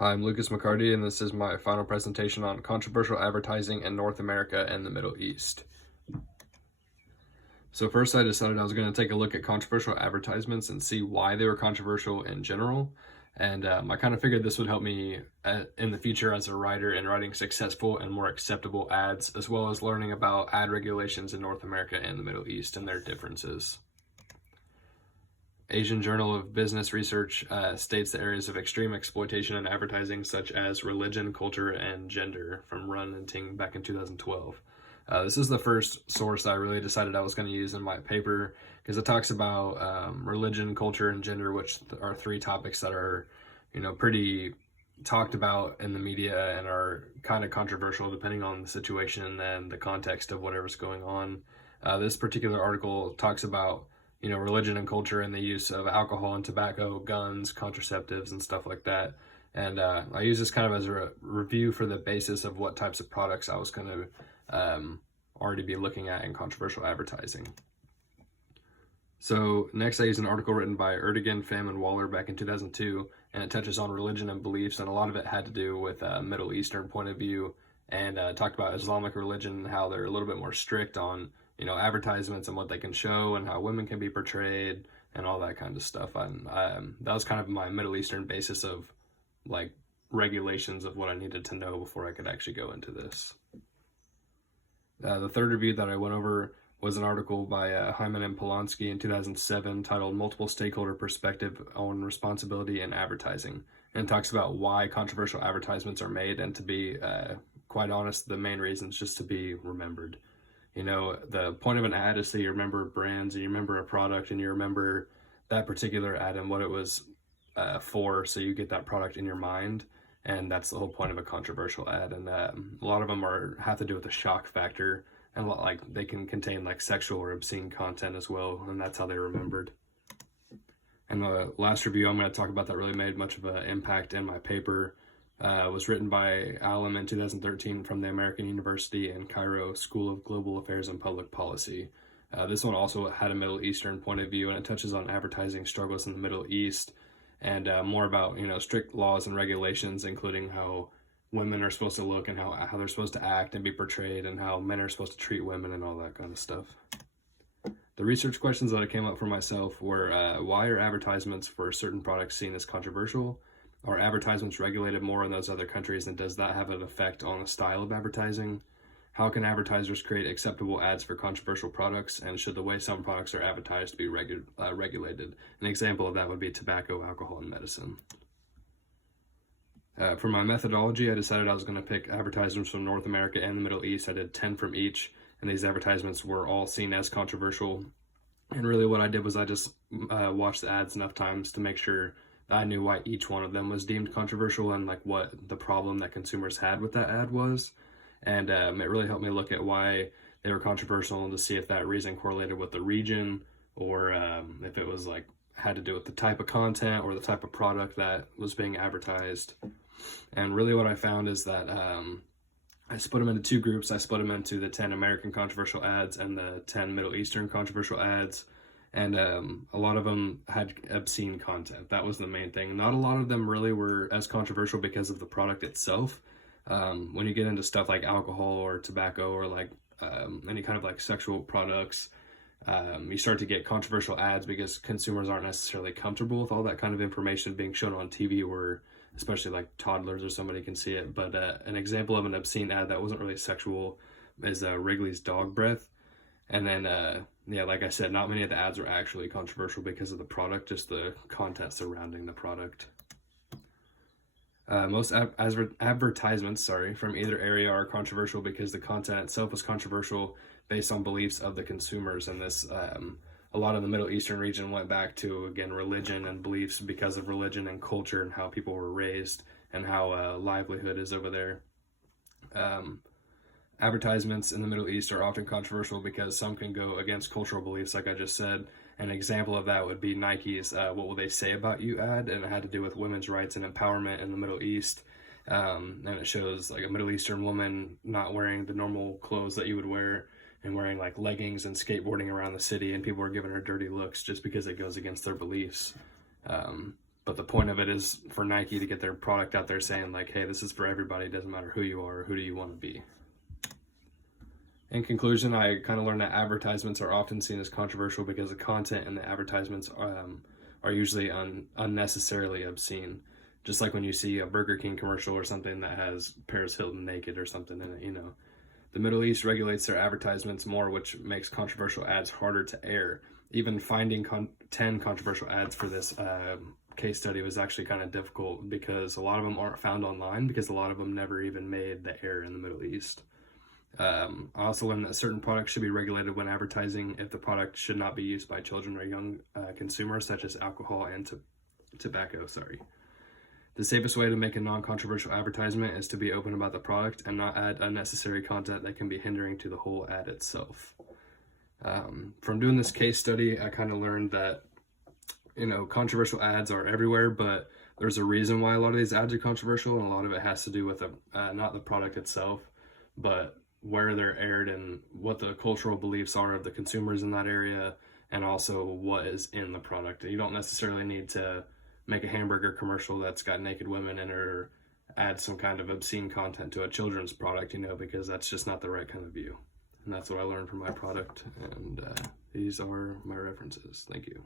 Hi, I'm Lucas McCarty, and this is my final presentation on controversial advertising in North America and the Middle East. So first I decided I was going to take a look at controversial advertisements and see why they were controversial in general. And I kind of figured this would help me in the future as a writer in writing successful and more acceptable ads, as well as learning about ad regulations in North America and the Middle East and their differences. Asian Journal of Business Research states the areas of extreme exploitation in advertising, such as religion, culture, and gender, from Run and Ting back in 2012. This is the first source that I really decided I was going to use in my paper because it talks about religion, culture, and gender, which are three topics that are, pretty talked about in the media and are kind of controversial depending on the situation and the context of whatever's going on. This particular article talks about religion and culture and the use of alcohol and tobacco, guns, contraceptives, and stuff like that. And I use this kind of as a review for the basis of what types of products I was going to already be looking at in controversial advertising. So next I use an article written by Erdogan, Pham, and Waller back in 2002, and it touches on religion and beliefs, and a lot of it had to do with a Middle Eastern point of view, and talked about Islamic religion and how they're a little bit more strict on advertisements and what they can show and how women can be portrayed and all that kind of stuff. And that was kind of my Middle Eastern basis of like regulations of what I needed to know before I could actually go into this. The third review that I went over was an article by Hyman and Polanski in 2007 titled Multiple Stakeholder Perspective on Responsibility in Advertising, and talks about why controversial advertisements are made, and to be quite honest, the main reason is just to be remembered. The point of an ad is that you remember brands and you remember a product and you remember that particular ad and what it was for, so you get that product in your mind. And that's the whole point of a controversial ad. And a lot of them have to do with the shock factor, and like they can contain like sexual or obscene content as well, and that's how they're remembered. And the last review I'm going to talk about that really made much of an impact in my paper was written by Alam in 2013 from the American University in Cairo School of Global Affairs and Public Policy. This one also had a Middle Eastern point of view, and it touches on advertising struggles in the Middle East, and more about strict laws and regulations, including how women are supposed to look and how they're supposed to act and be portrayed, and how men are supposed to treat women and all that kind of stuff. The research questions that I came up for myself were why are advertisements for certain products seen as controversial? Are advertisements regulated more in those other countries, and does that have an effect on the style of advertising? How can advertisers create acceptable ads for controversial products, and should the way some products are advertised be regulated? An example of that would be tobacco, alcohol, and medicine. For my methodology, I decided I was going to pick advertisements from North America and the Middle East. I did 10 from each, and these advertisements were all seen as controversial. And really what I did was I just watched the ads enough times to make sure I knew why each one of them was deemed controversial and like what the problem that consumers had with that ad was. And it really helped me look at why they were controversial and to see if that reason correlated with the region, or if it was like had to do with the type of content or the type of product that was being advertised. And really what I found is that I split them into two groups. I split them into the 10 American controversial ads and the 10 Middle Eastern controversial ads. And a lot of them had obscene content. That was the main thing. Not a lot of them really were as controversial because of the product itself. When you get into stuff like alcohol or tobacco or like any kind of like sexual products, you start to get controversial ads because consumers aren't necessarily comfortable with all that kind of information being shown on TV, where especially like toddlers or somebody can see it. But an example of an obscene ad that wasn't really sexual is Wrigley's dog breath. And then, like I said, not many of the ads were actually controversial because of the product, just the content surrounding the product. Most advertisements, from either area are controversial because the content itself is controversial based on beliefs of the consumers. And this, a lot of the Middle Eastern region went back to, again, religion and beliefs because of religion and culture and how people were raised and how livelihood is over there. Advertisements in the Middle East are often controversial because some can go against cultural beliefs, like I just said. An example of that would be Nike's What Will They Say About You ad, and it had to do with women's rights and empowerment in the Middle East. And it shows like a Middle Eastern woman not wearing the normal clothes that you would wear and wearing like leggings and skateboarding around the city, and people are giving her dirty looks just because it goes against their beliefs. But the point of it is for Nike to get their product out there saying like, hey, this is for everybody. It doesn't matter who you are or who do you want to be. In conclusion, I kind of learned that advertisements are often seen as controversial because the content in the advertisements are usually unnecessarily obscene. Just like when you see a Burger King commercial or something that has Paris Hilton naked or something in it, you know. The Middle East regulates their advertisements more, which makes controversial ads harder to air. Even finding 10 controversial ads for this case study was actually kind of difficult because a lot of them aren't found online because a lot of them never even made the air in the Middle East. I also learned that certain products should be regulated when advertising if the product should not be used by children or young consumers, such as alcohol and tobacco. The safest way to make a non-controversial advertisement is to be open about the product and not add unnecessary content that can be hindering to the whole ad itself. From doing this case study, I kind of learned that, you know, controversial ads are everywhere, but there's a reason why a lot of these ads are controversial, and a lot of it has to do with not the product itself, but where they're aired and what the cultural beliefs are of the consumers in that area, and also what is in the product. You don't necessarily need to make a hamburger commercial that's got naked women in it or add some kind of obscene content to a children's product, you know, because that's just not the right kind of view. And that's what I learned from my product, and these are my references. Thank you.